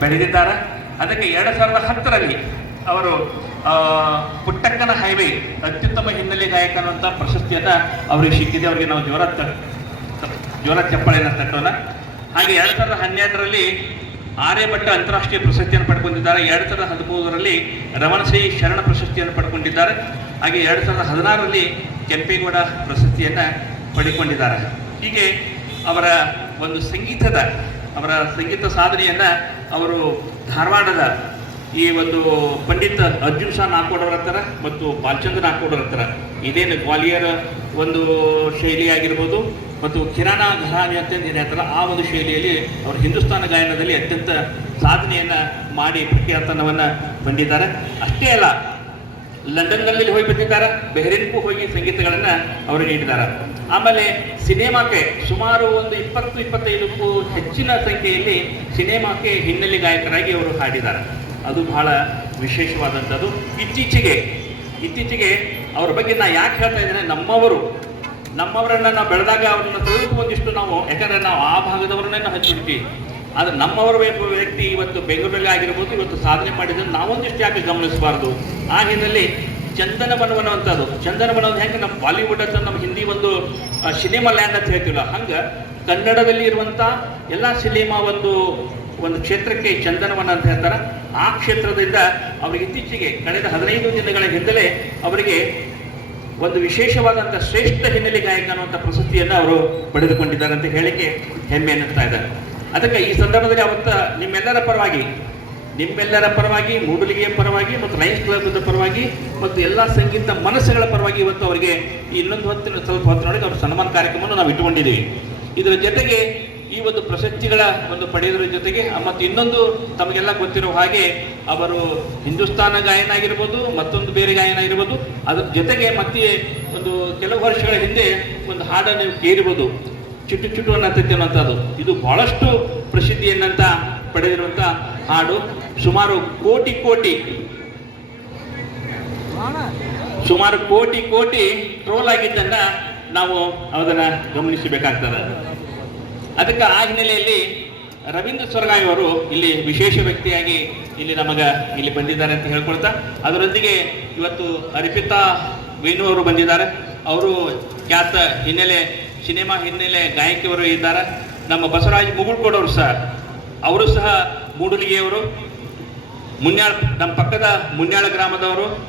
ಬೆಳೆದಿದ್ದಾರೆ ಅದಕ್ಕೆ ಎರಡು ಸಾವಿರದ ಹತ್ತರಲ್ಲಿ ಅವರು ಪುಟ್ಟಕ್ಕನ ಹೈವೇ, ಅತ್ಯುತ್ತಮ ಹಿನ್ನೆಲೆ ಗಾಯಕ ಅನ್ನುವಂಥ ಪ್ರಶಸ್ತಿಯನ್ನು ಅವರಿಗೆ ಸಿಕ್ಕಿದೆ. ಅವರಿಗೆ ನಾವು ಜೋರ ಜೋರ ಚಪ್ಪಾಳೆಯನ್ನು ತಟ್ಟೋಣ. ಹಾಗೆ ಎರಡು ಸಾವಿರದ ಹನ್ನೆರಡರಲ್ಲಿ ಆರ್ಯಭಟ್ಟ ಅಂತಾರಾಷ್ಟ್ರೀಯ ಪ್ರಶಸ್ತಿಯನ್ನು ಪಡ್ಕೊಂಡಿದ್ದಾರೆ. ಎರಡು ಸಾವಿರದ ಹದಿಮೂರರಲ್ಲಿ ರಮಣಶ್ರೀ ಶರಣ ಪ್ರಶಸ್ತಿಯನ್ನು ಪಡ್ಕೊಂಡಿದ್ದಾರೆ. ಹಾಗೆ ಎರಡು ಸಾವಿರದ ಹದಿನಾರರಲ್ಲಿ ಕೆಂಪೇಗೌಡ ಪ್ರಶಸ್ತಿಯನ್ನು ಪಡೆದುಕೊಂಡಿದ್ದಾರೆ ಹೀಗೆ ಅವರ ಒಂದು ಸಂಗೀತದ ಅವರ ಸಂಗೀತ ಸಾಧನೆಯನ್ನು ಅವರು ಧಾರವಾಡದ ಈ ಒಂದು ಪಂಡಿತ ಅರ್ಜುನ್ ಶಾ ನಾಕೋಡ್ ಹತ್ರ ಮತ್ತು ಬಾಲಚಂದ್ರ ನಾಕೋಡ್ ಅವರ ಹತ್ರ, ಇದೇನು ಗ್ವಾಲಿಯರ್ ಒಂದು ಶೈಲಿ ಆಗಿರ್ಬೋದು ಮತ್ತು ಕಿರಾಣ ಘರಾಣಿ ಅಂತ ಏನು ಹತ್ರ, ಆ ಒಂದು ಶೈಲಿಯಲ್ಲಿ ಅವರು ಹಿಂದೂಸ್ತಾನ ಗಾಯನದಲ್ಲಿ ಅತ್ಯಂತ ಸಾಧನೆಯನ್ನು ಮಾಡಿ ಪ್ರಖ್ಯಾತನವನ್ನು ಬಂದಿದ್ದಾರೆ. ಅಷ್ಟೇ ಅಲ್ಲ, ಲಂಡನ್ನಲ್ಲಿ ಹೋಗಿ ಬಂದಿದ್ದಾರೆ, ಬೆಹರಿನ್ಗೂ ಹೋಗಿ ಸಂಗೀತಗಳನ್ನು ಅವರು ನೀಡಿದ್ದಾರೆ. ಆಮೇಲೆ ಸಿನಿಮಾಕ್ಕೆ ಸುಮಾರು ಒಂದು ಇಪ್ಪತ್ತು ಇಪ್ಪತ್ತೈದಕ್ಕೂ ಹೆಚ್ಚಿನ ಸಂಖ್ಯೆಯಲ್ಲಿ ಸಿನಿಮಾಕ್ಕೆ ಹಿನ್ನೆಲೆ ಗಾಯಕರಾಗಿ ಅವರು ಹಾಡಿದ್ದಾರೆ. ಅದು ಬಹಳ ವಿಶೇಷವಾದಂಥದ್ದು. ಇತ್ತೀಚೆಗೆ ಇತ್ತೀಚೆಗೆ ಅವ್ರ ಬಗ್ಗೆ ನಾ ಯಾಕೆ ಹೇಳ್ತಾ ಇದ್ದೇನೆ, ನಮ್ಮವರು, ನಮ್ಮವರನ್ನ ನಾವು ಬೆಳೆದಾಗ ಅವ್ರನ್ನ ತಿಳಿದು ಒಂದಿಷ್ಟು ನಾವು, ಯಾಕಂದರೆ ನಾವು ಆ ಭಾಗದವರನ್ನೇ ನಾವು ಹಚ್ಚಿಬಿಡ್ತೀವಿ. ಆದ್ರೆ ನಮ್ಮವರ ವ್ಯ- ವ್ಯಕ್ತಿ ಇವತ್ತು ಬೆಂಗಳೂರಲ್ಲಿ ಆಗಿರ್ಬೋದು, ಇವತ್ತು ಸಾಧನೆ ಮಾಡಿದ್ರೆ ನಾವೊಂದಿಷ್ಟು ಯಾಕೆ ಗಮನಿಸಬಾರ್ದು? ಆ ಹಿನ್ನೆಲೆ ಚಂದನ ಬನವನ ಅನ್ನುವಂಥದ್ದು ಚಂದನ ಬನ ಅಂದ್ರೆ ಹೆಂಗೆ? ನಮ್ಮ ಬಾಲಿವುಡ್ ಅಂತ ನಮ್ಮ ಹಿಂದಿ ಒಂದು ಸಿನಿಮಾ ಲ್ಯಾಂಡ್ ಅಂತ ಹೇಳ್ತೀವಲ್ಲ, ಹಂಗೆ ಕನ್ನಡದಲ್ಲಿ ಇರುವಂಥ ಎಲ್ಲ ಸಿನಿಮಾ ಒಂದು ಒಂದು ಕ್ಷೇತ್ರಕ್ಕೆ ಚಂದನವನ ಅಂತ ಹೇಳ್ತಾರೆ. ಆ ಕ್ಷೇತ್ರದಿಂದ ಅವರಿಗೆ ಇತ್ತೀಚೆಗೆ ಕಳೆದ ಹದಿನೈದು ದಿನಗಳ ಹಿಂದಲೇ ಅವರಿಗೆ ಒಂದು ವಿಶೇಷವಾದಂಥ ಶ್ರೇಷ್ಠ ಹಿನ್ನೆಲೆ ಗಾಯಕ ಅನ್ನುವಂಥ ಪ್ರಶಸ್ತಿಯನ್ನು ಅವರು ಪಡೆದುಕೊಂಡಿದ್ದಾರೆ ಅಂತ ಹೇಳಿಕೆ ಹೆಮ್ಮೆ ಅನ್ನಿಸ್ತಾ ಇದ್ದಾರೆ. ಅದಕ್ಕೆ ಈ ಸಂದರ್ಭದಲ್ಲಿ ಅವತ್ತ ನಿಮ್ಮೆಲ್ಲರ ಪರವಾಗಿ ನಿಮ್ಮೆಲ್ಲರ ಪರವಾಗಿ ಮೂಡಲಿಗೆಯ ಪರವಾಗಿ ಮತ್ತು ಲೈನ್ಸ್ ಕ್ಲಬ್ದ ಪರವಾಗಿ ಮತ್ತು ಎಲ್ಲ ಸಂಗೀತ ಮನಸ್ಸುಗಳ ಪರವಾಗಿ ಇವತ್ತು ಅವರಿಗೆ ಇನ್ನೊಂದು ಹೊತ್ತಿನ ಸ್ವಲ್ಪ ಹೊತ್ತಿನೊಳಗೆ ಅವರ ಸನ್ಮಾನ ಕಾರ್ಯಕ್ರಮವನ್ನು ನಾವು ಇಟ್ಟುಕೊಂಡಿದ್ದೀವಿ. ಇದರ ಜೊತೆಗೆ ಈ ಒಂದು ಪ್ರಶಸ್ತಿಗಳ ಒಂದು ಪಡೆಯೋದ್ರ ಜೊತೆಗೆ ಮತ್ತು ಇನ್ನೊಂದು ತಮಗೆಲ್ಲ ಗೊತ್ತಿರೋ ಹಾಗೆ ಅವರು ಹಿಂದೂಸ್ತಾನ ಗಾಯನ ಆಗಿರ್ಬೋದು, ಮತ್ತೊಂದು ಬೇರೆ ಗಾಯನ ಆಗಿರ್ಬೋದು, ಅದ್ರ ಜೊತೆಗೆ ಮತ್ತೆ ಒಂದು ಕೆಲವು ವರ್ಷಗಳ ಹಿಂದೆ ಒಂದು ಹಾಡನ್ನು ನೀವು ಕೇಳಿರ್ಬೋದು ಚುಟು ಚುಟು ಅನ್ನತೈತಿ ಅನ್ನೋಂಥದ್ದು ಇದು ಬಹಳಷ್ಟು ಪ್ರಸಿದ್ಧಿಯನ್ನಂತ ಪಡೆದಿರುವಂಥ ಹಾಡು. ಸುಮಾರು ಕೋಟಿ ಕೋಟಿ ಸುಮಾರು ಕೋಟಿ ಕೋಟಿ ಟ್ರೋಲ್ ಆಗಿದ್ದನ್ನ ನಾವು ಅದನ್ನ ಗಮನಿಸಬೇಕಾಗ್ತದೆ. ಅದಕ್ಕೆ ಆ ಹಿನ್ನೆಲೆಯಲ್ಲಿ ರವೀಂದ್ರ ಸ್ವರ್ಗಾಯ್ ಅವರು ಇಲ್ಲಿ ವಿಶೇಷ ವ್ಯಕ್ತಿಯಾಗಿ ಇಲ್ಲಿ ನಮಗ ಇಲ್ಲಿ ಬಂದಿದ್ದಾರೆ ಅಂತ ಹೇಳ್ಕೊಳ್ತಾ, ಅದರೊಂದಿಗೆ ಇವತ್ತು ಅರ್ಪಿತಾ ವೇಣು ಅವರು ಬಂದಿದ್ದಾರೆ. ಅವರು ಖ್ಯಾತ ಹಿನ್ನೆಲೆ, ಸಿನಿಮಾ ಹಿನ್ನೆಲೆ ಗಾಯಕಿಯವರು ಇದ್ದಾರೆ. ನಮ್ಮ ಬಸವರಾಜ್ ಮುಗುಳ್ಕೋಡವರು ಸಹ, ಅವರು ಸಹ ಮೂಡಲಿಗೆಯವರು. ಮುನ್ಯಾಳ ನಮ್ಮ ಪಕ್ಕದ ಮುನ್ಯಾಳ ಗ್ರಾಮದವರು,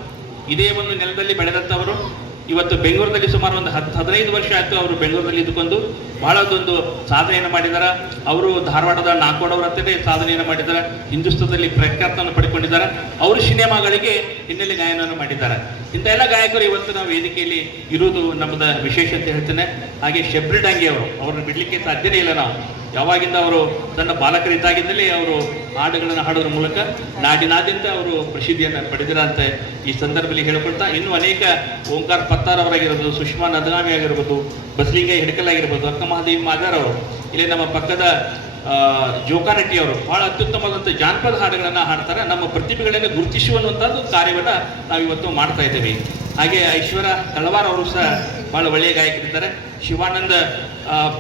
ಇದೇ ಒಂದು ನೆಲದಲ್ಲಿ ಬೆಳೆದಂಥವರು. ಇವತ್ತು ಬೆಂಗಳೂರಿನಲ್ಲಿ ಸುಮಾರು ಒಂದು ಹತ್ತು ಹದಿನೈದು ವರ್ಷ ಆಯಿತು ಅವರು ಬೆಂಗಳೂರಲ್ಲಿ ಇದ್ದುಕೊಂಡು. ಬಹಳದೊಂದು ಸಾಧನೆಯನ್ನು ಮಾಡಿದ್ದಾರೆ. ಅವರು ಧಾರವಾಡದ ನಾಕೋಡ್ ಹತ್ತಿರ ಸಾಧನೆಯನ್ನು ಮಾಡಿದ್ದಾರೆ. ಹಿಂದುಸ್ತಾನದಲ್ಲಿ ಪ್ರಖ್ಯಾತವನ್ನು ಪಡ್ಕೊಂಡಿದ್ದಾರೆ. ಅವರು ಸಿನಿಮಾಗಳಿಗೆ ಹಿನ್ನೆಲೆ ಗಾಯನವನ್ನು ಮಾಡಿದ್ದಾರೆ. ಇಂಥ ಎಲ್ಲ ಗಾಯಕರು ಇವತ್ತು ನಾವು ವೇದಿಕೆಯಲ್ಲಿ ಇರುವುದು ನಮ್ಮದ ವಿಶೇಷ ಅಂತ ಹೇಳ್ತೇನೆ. ಹಾಗೆ ಶಬ್ರಿ ಅವರು, ಅವ್ರನ್ನ ಬಿಡಲಿಕ್ಕೆ ಸಾಧ್ಯನೇ ಇಲ್ಲ ನಾವು. ಯಾವಾಗಿಂದ ಅವರು ತನ್ನ ಬಾಲಕರಿದ್ದಾಗಿಂದಲೇ ಅವರು ಹಾಡುಗಳನ್ನು ಹಾಡೋದ್ರ ಮೂಲಕ ನಾಡಿನಾದ್ಯಂತ ಅವರು ಪ್ರಸಿದ್ಧಿಯನ್ನು ಪಡೆದಿರ ಅಂತ ಈ ಸಂದರ್ಭದಲ್ಲಿ ಹೇಳಿಕೊಳ್ತಾ, ಇನ್ನೂ ಅನೇಕ ಓಂಕಾರ ಪತ್ತಾರ್ ಅವರಾಗಿರ್ಬೋದು ಸುಷ್ಮಾ ನದಗಾಮಿ ಆಗಿರ್ಬೋದು ಬಸಲಿಂಗ ಹಿಡಕಲ್ ಆಗಿರ್ಬೋದು, ಅಕ್ಕ ಮಹಾದೇವಿ ಮಾದಾರ್ ಅವರು, ಇಲ್ಲಿ ನಮ್ಮ ಪಕ್ಕದ ಜೋಕಾನಟ್ಟಿ ಅವರು ಬಹಳ ಅತ್ಯುತ್ತಮವಾದಂಥ ಜಾನಪದ ಹಾಡುಗಳನ್ನು ಹಾಡ್ತಾರೆ. ನಮ್ಮ ಪ್ರತಿಭೆಗಳನ್ನು ಗುರುತಿಸುವಂಥದ್ದು ಕಾರ್ಯವನ್ನು ನಾವು ಇವತ್ತು ಮಾಡ್ತಾ ಇದ್ದೇವೆ. ಹಾಗೆ ಐಶ್ವರ ತಳವಾರ್ ಅವರು ಸಹ ಬಹಳ ಒಳ್ಳೆಯ ಗಾಯಕರಿದ್ದಾರೆ. ಶಿವಾನಂದ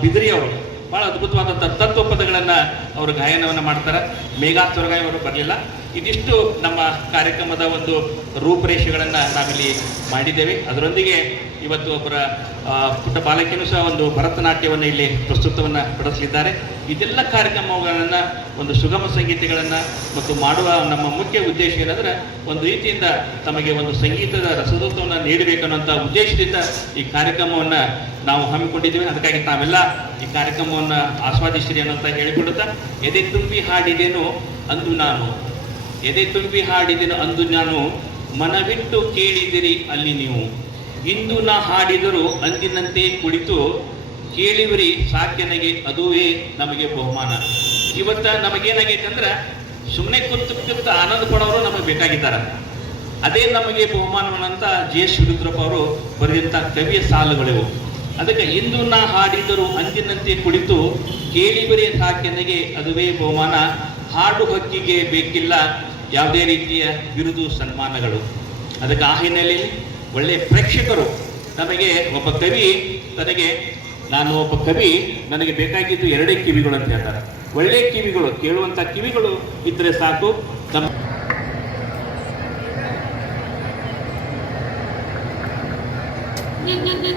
ಬಿದ್ರಿ ಅವರು ಬಹಳ ಅದ್ಭುತವಾದಂಥ ತತ್ವ ಪದಗಳನ್ನು ಅವರು ಗಾಯನವನ್ನು ಮಾಡ್ತಾರೆ. ಮೇಘಾ ತೊರಗಾಯಿ ಅವರು ಬರಲಿಲ್ಲ. ಇದಿಷ್ಟು ನಮ್ಮ ಕಾರ್ಯಕ್ರಮದ ಒಂದು ರೂಪರೇಷೆಗಳನ್ನು ನಾವಿಲ್ಲಿ ಮಾಡಿದ್ದೇವೆ. ಅದರೊಂದಿಗೆ ಇವತ್ತು ಒಬ್ಬರ ಪುಟ್ಟ ಬಾಲಕಿಯೂ ಸಹ ಒಂದು ಭರತನಾಟ್ಯವನ್ನು ಇಲ್ಲಿ ಪ್ರಸ್ತುತವನ್ನು ಪಡಿಸಲಿದ್ದಾರೆ. ಇದೆಲ್ಲ ಕಾರ್ಯಕ್ರಮಗಳನ್ನು, ಒಂದು ಸುಗಮ ಸಂಗೀತಗಳನ್ನು ಮತ್ತು ಮಾಡುವ ನಮ್ಮ ಮುಖ್ಯ ಉದ್ದೇಶ ಏನಂದ್ರೆ, ಒಂದು ರೀತಿಯಿಂದ ತಮಗೆ ಒಂದು ಸಂಗೀತದ ರಸದೂತವನ್ನು ನೀಡಬೇಕನ್ನುವಂಥ ಉದ್ದೇಶದಿಂದ ಈ ಕಾರ್ಯಕ್ರಮವನ್ನು ನಾವು ಹಮ್ಮಿಕೊಂಡಿದ್ದೇವೆ. ಅದಕ್ಕಾಗಿ ತಾವೆಲ್ಲ ಈ ಕಾರ್ಯಕ್ರಮವನ್ನು ಆಸ್ವಾದಿಸಿರಿ ಅನ್ನೋಂತ ಹೇಳಿಕೊಡುತ್ತಾ, ಎದೆ ತುಂಬಿ ಹಾಡಿದೇನೋ ಅಂದು ನಾನು ಎದೆ ತುಂಬಿ ಹಾಡಿದೆನು ಅಂದು ನಾನು, ಮನವಿಟ್ಟು ಕೇಳಿದಿರಿ ಅಲ್ಲಿ ನೀವು. ಇಂದು ನಾ ಹಾಡಿದರೂ ಅಂದಿನಂತೆ ಕುಳಿತು, ಕೇಳಿವರಿ ಸಾಕ್ಯನಗೆ ಅದುವೇ ನಮಗೆ ಬಹುಮಾನ. ಇವತ್ತ ನಮಗೇನಾಗೈತೆ ಅಂದ್ರೆ ಸುಮ್ಮನೆ ಕುತ್ತು ಕೂತು ಆನಂದ ಪಡೋರು ನಮಗೆ ಬೇಕಾಗಿದ್ದಾರೆ. ಅದೇ ನಮಗೆ ಬಹುಮಾನವನ್ನಂತ ಜೆ ಶಿವರುದ್ರಪ್ಪ ಅವರು ಬರೆದಂಥ ಕವಿಯ ಸಾಲುಗಳಿವು. ಅದಕ್ಕೆ ಇಂದು ನಾ ಹಾಡಿದರೂ ಅಂದಿನಂತೆ ಕುಳಿತು ಕೇಳಿಬರಿ ಸಾಕ್ಯನಗೆ ಅದುವೇ ಬಹುಮಾನ. ಹಾಡು ಹಕ್ಕಿಗೆ ಬೇಕಿಲ್ಲ ಯಾವುದೇ ರೀತಿಯ ಬಿರುದು ಸನ್ಮಾನಗಳು. ಅದಕ್ಕೆ ಆ ಹಿನ್ನೆಲೆಯಲ್ಲಿ ಒಳ್ಳೆಯ ಪ್ರೇಕ್ಷಕರು ನಮಗೆ ಒಬ್ಬ ಕವಿ ತನಗೆ, ನಾನು ಒಬ್ಬ ಕವಿ, ನನಗೆ ಬೇಕಾಗಿದ್ದು ಎರಡೇ ಕಿವಿಗಳು ಅಂತ ಹೇಳ್ತಾರೆ. ಒಳ್ಳೆ ಕಿವಿಗಳು ಕೇಳುವಂಥ ಕಿವಿಗಳು ಇದ್ದರೆ ಸಾಕು. ನಮ್ಮ ಜಯ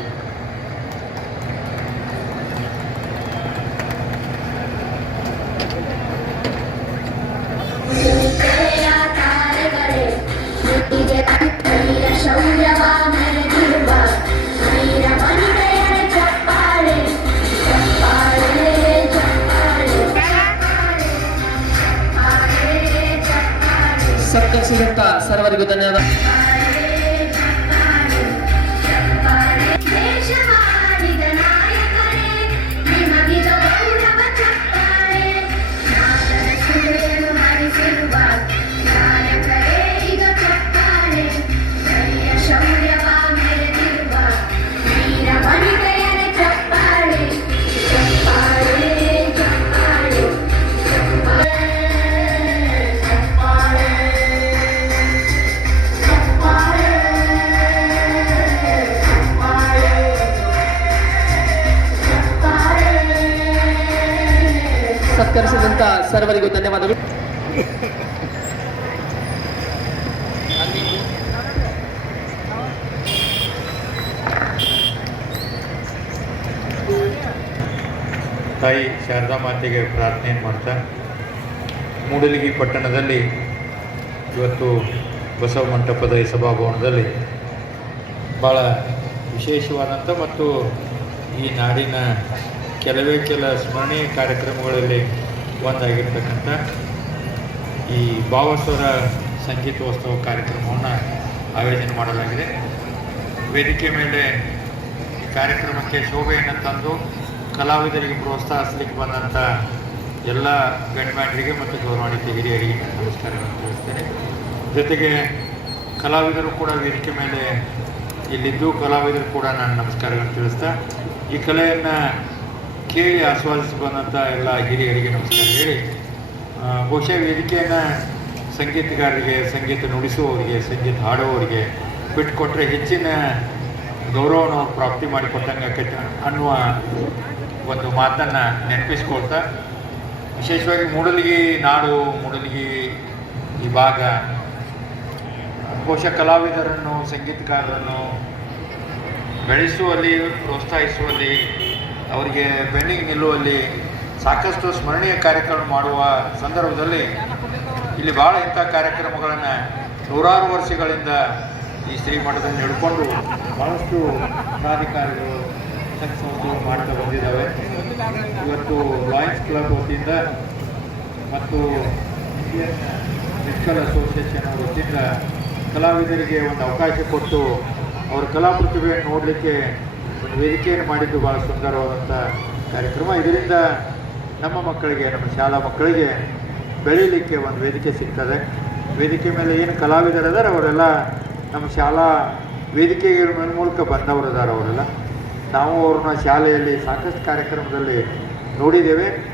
ಸರ್ವರಿಗೂ ಧನ್ಯವಾದ ಸತ್ಕರಿಸಿದಂತ ಸರ್ವರಿಗೂ ಧನ್ಯವಾದಗಳು. ತಾಯಿ ಶಾರದಾ ಮಾತೆಗೆ ಪ್ರಾರ್ಥನೆಯನ್ನು ಮಾಡ್ತಾ, ಮೂಡಲಗಿ ಪಟ್ಟಣದಲ್ಲಿ ಇವತ್ತು ಬಸವ ಮಂಟಪದ ಈ ಸಭಾಭವನದಲ್ಲಿ ಭಾಳ ವಿಶೇಷವಾದಂಥ ಮತ್ತು ಈ ನಾಡಿನ ಕೆಲವೇ ಕೆಲ ಸ್ಮರಣೀಯ ಕಾರ್ಯಕ್ರಮಗಳಲ್ಲಿ ಒಂದಾಗಿರ್ತಕ್ಕಂಥ ಈ ಭಾವಸ್ವರ ಸಂಗೀತೋತ್ಸವ ಕಾರ್ಯಕ್ರಮವನ್ನು ಆಯೋಜನೆ ಮಾಡಲಾಗಿದೆ. ವೇದಿಕೆ ಮೇಲೆ ಈ ಕಾರ್ಯಕ್ರಮಕ್ಕೆ ಶೋಭೆಯನ್ನು ತಂದು ಕಲಾವಿದರಿಗೆ ಪ್ರೋತ್ಸಾಹಿಸಲಿಕ್ಕೆ ಬಂದಂಥ ಎಲ್ಲ ಗಣ್ಯಮಾನ್ಯರಿಗೆ ಮತ್ತು ಗೌರವಾನ್ವಿತ ಹಿರಿಯರಿಗೆ ನಮಸ್ಕಾರಗಳನ್ನು ತಿಳಿಸ್ತೇನೆ. ಜೊತೆಗೆ ಕಲಾವಿದರು ಕೂಡ ವೇದಿಕೆ ಮೇಲೆ ಇಲ್ಲಿದ್ದು ಕಲಾವಿದರು ಕೂಡ ನಾನು ನಮಸ್ಕಾರಗಳನ್ನು ತಿಳಿಸ್ತಾ ಈ ಕಲೆಯನ್ನು ಕೇಳಿ ಆಸ್ವಾದಿಸಿ ಬಂದಂಥ ಎಲ್ಲ ಹಿರಿಯರಿಗೆ ನಮಸ್ಕಾರ ಹೇಳಿ. ಬಹುಶಃ ವೇದಿಕೆಯನ್ನು ಸಂಗೀತಗಾರರಿಗೆ, ಸಂಗೀತ ನುಡಿಸುವವರಿಗೆ, ಸಂಗೀತ ಹಾಡುವವರಿಗೆ ಬಿಟ್ಟುಕೊಟ್ರೆ ಹೆಚ್ಚಿನ ಗೌರವವನ್ನು ಪ್ರಾಪ್ತಿ ಮಾಡಿಕೊಟ್ಟಂಗೆ ಆಕೈತೆ ಅನ್ನುವ ಒಂದು ಮಾತನ್ನು ನೆನಪಿಸ್ಕೊಳ್ತಾ, ವಿಶೇಷವಾಗಿ ಮೂಡಲಗಿ ನಾಡು, ಮೂಡಲಗಿ ಈ ಭಾಗ. ಬಹುಶಃ ಕಲಾವಿದರನ್ನು ಸಂಗೀತಗಾರರನ್ನು ಬೆಳೆಸುವಲ್ಲಿ, ಪ್ರೋತ್ಸಾಹಿಸುವಲ್ಲಿ, ಅವರಿಗೆ ಬೆನ್ನಿಗೆ ನಿಲ್ಲುವಲ್ಲಿ ಸಾಕಷ್ಟು ಸ್ಮರಣೀಯ ಕಾರ್ಯಕ್ರಮ ಮಾಡುವ ಸಂದರ್ಭದಲ್ಲಿ ಇಲ್ಲಿ ಭಾಳ ಇಂಥ ಕಾರ್ಯಕ್ರಮಗಳನ್ನು ನೂರಾರು ವರ್ಷಗಳಿಂದ ಈ ಶ್ರೀಮಠದಲ್ಲಿ ನಡ್ಕೊಂಡು ಭಾಳಷ್ಟು ಪ್ರಾಧಿಕಾರಿಗಳು ಸಂಸ್ಥೆಗಳು ಮಾಡ್ತಾ ಬಂದಿದ್ದಾವೆ. ಇವತ್ತು ಲಾಯನ್ಸ್ ಕ್ಲಬ್ ವತಿಯಿಂದ ಮತ್ತು ಇಂಡಿಯನ್ ಮೆಡಿಕಲ್ ಅಸೋಸಿಯೇಷನ್ ವತಿಯಿಂದ ಕಲಾವಿದರಿಗೆ ಒಂದು ಅವಕಾಶ ಕೊಟ್ಟು ಅವರ ಕಲಾ ಪ್ರತಿಭೆಯನ್ನು ನೋಡಲಿಕ್ಕೆ ಒಂದು ವೇದಿಕೆಯನ್ನು ಮಾಡಿದ್ದು ಭಾಳ ಸುಂದರವಾದಂಥ ಕಾರ್ಯಕ್ರಮ. ಇದರಿಂದ ನಮ್ಮ ಮಕ್ಕಳಿಗೆ, ನಮ್ಮ ಶಾಲಾ ಮಕ್ಕಳಿಗೆ ಬೆಳೀಲಿಕ್ಕೆ ಒಂದು ವೇದಿಕೆ ಸಿಗ್ತದೆ. ವೇದಿಕೆ ಮೇಲೆ ಏನು ಕಲಾವಿದರದಾರೆ ಅವರೆಲ್ಲ ನಮ್ಮ ಶಾಲಾ ವೇದಿಕೆಗೆ ಮೂಲಕ ಬಂದವರು ಅದಾರ ಅವರೆಲ್ಲ. ನಾವು ಅವ್ರನ್ನ ಶಾಲೆಯಲ್ಲಿ ಸಾಕಷ್ಟು ಕಾರ್ಯಕ್ರಮದಲ್ಲಿ ನೋಡಿದ್ದೇವೆ.